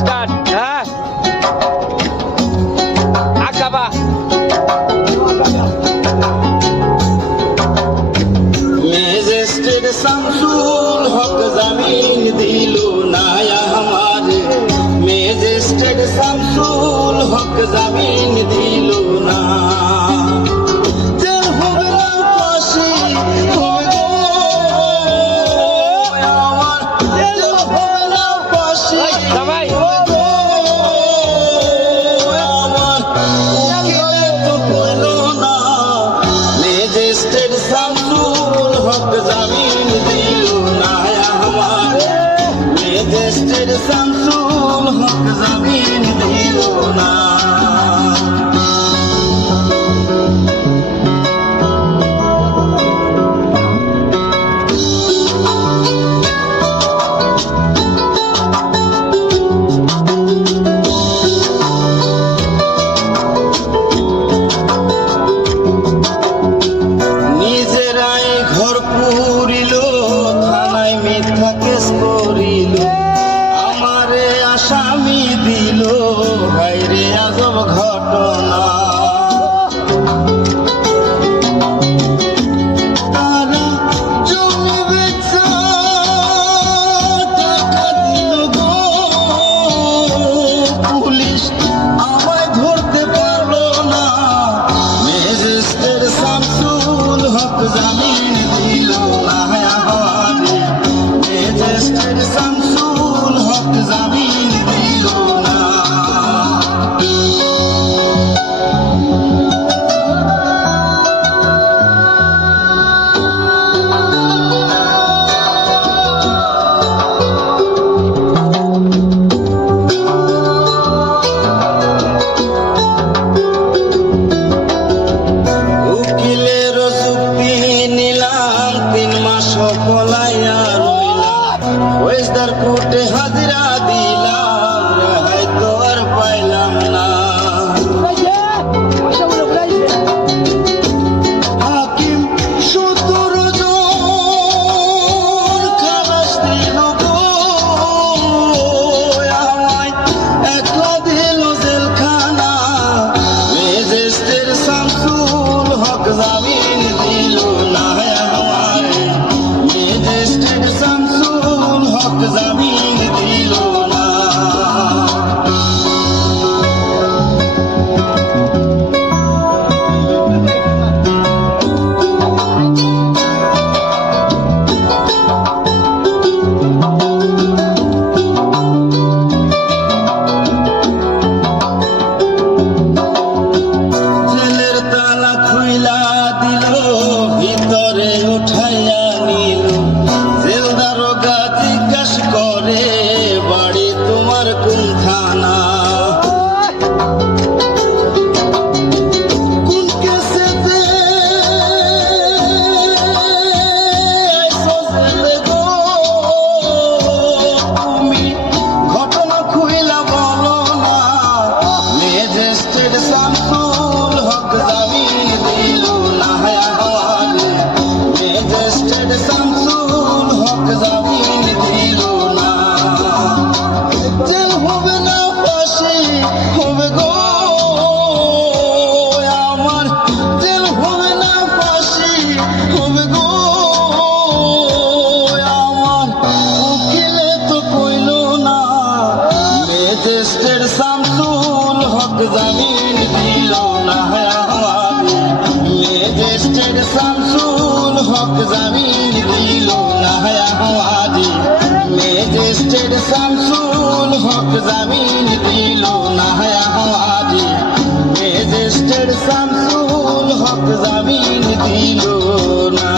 start হ্যাঁ আকাবা মেজেস্টেড শামসুল হক জামিন দিল না আমারে মেজেস্টেড শামসুল হক জামিন দিল না শামসুল হক জামিন দিল না নিজেরাই ঘর পুরিল থানায় মিথ্যা কেস করিল আসামি দিল বাইরে আজব ঘটনা তারা জমি বেচা টাকা দিল গো পুলিশ আমায় ধরতে পারলো না মেজেস্টেড শামসুল হক জামিন দিল না মেজেস্টেড শামসুল হক জামিন কোর্টে হাজিরা দিলাম রেহাই তো আর পাইলাম না হাকিম 17 জন খালাস দিল গো আমায় একলা দিল জেলখানা মেজেস্টেড শামসুল হক জামিন দিল না আমারে মেজেস্টেড শামসুল হক জামিন দিল না জেলের তালা খুইলা দিল ভিতরে উঠাইয়া নিল জেল দারোগা জিজ্ঞাসা করে বাড়ি তোমার কোন থানা কোন কেসেতে গো তুমি ঘটনা খুইলা বলো না মেজেস্টেড শামসুল হক জামিন দিল না আমারে মেজেস্টেড শামসুল হক জামিন দিল না জেল হবে না ফাঁসি হবে গো আমার জেল হবে না ফাঁসি হবে গো আমার উকিলে তো কইল না মেজেস্টেড শামসুল হক জামিন দিল না আমারে মেজেস্টেড শামসুল হক জামিন দিল না আমারে মেজেস্টেড শামসুল হক জামিন দিল না আমারে মেজেস্টেড শামসুল হক জামিন দিল না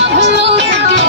सब लोग के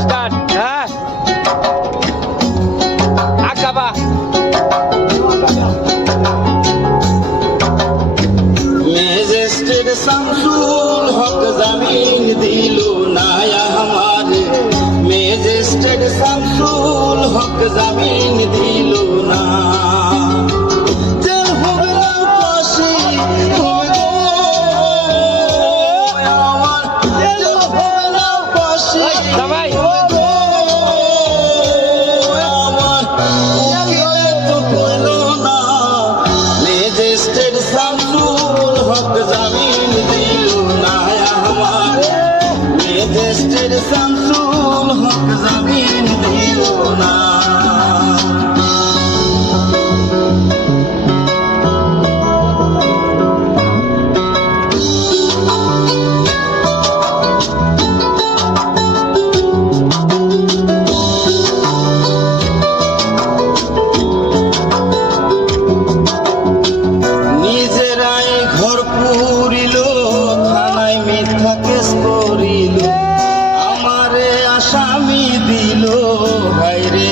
স্টার্ট হ্যাঁ আকাবা মেজেস্টের শামসুল হক জামিন দিল না আমারে মেজেস্টের শামসুল হক জামিন দিল না জেল হবে না ফাঁসি হবে গো আমার জেল হবে না ফাঁসি সবাই হবে গো আমার উকিলে তো কইলো না মেজেস্টের শামসুল হক জামিন দিল না আমার মেজেস্টের শামসুল হক জামিন দিল না নিজেরাই ঘর পুরিল থানায় মিথ্যা কেস করিল আমারে আসামি দিল হায়রে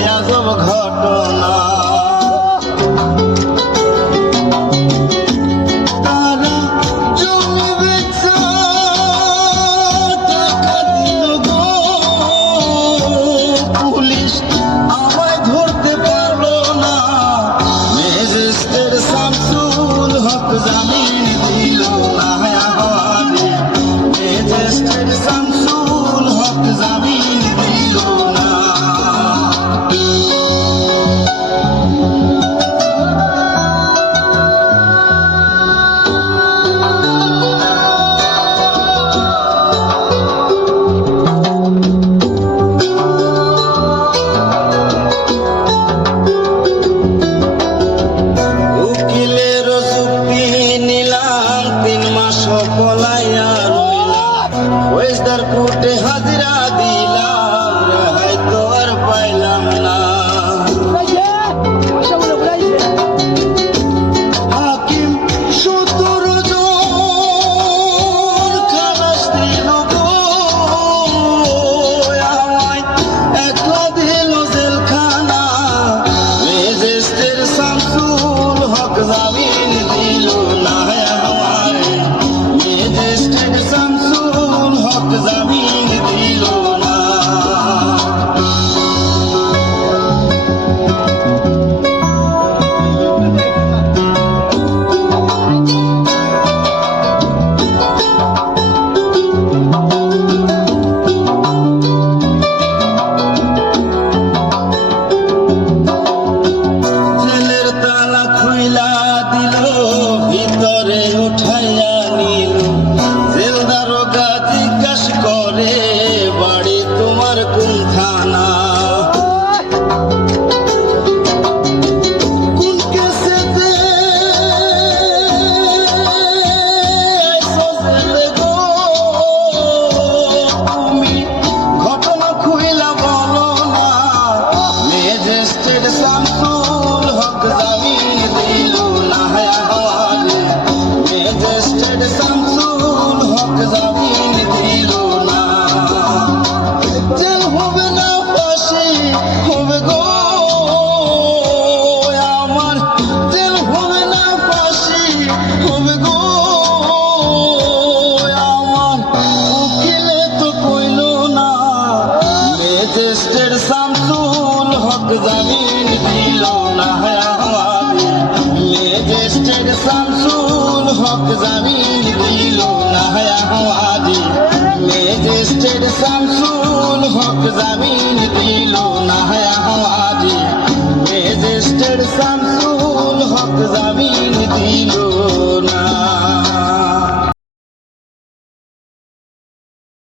জামিন দিল না আমাদের ম্যাজিস্ট্রেট শামসুল হক জামিন দিল না আমাদের ম্যাজিস্ট্রেট শামসুল হক জামিন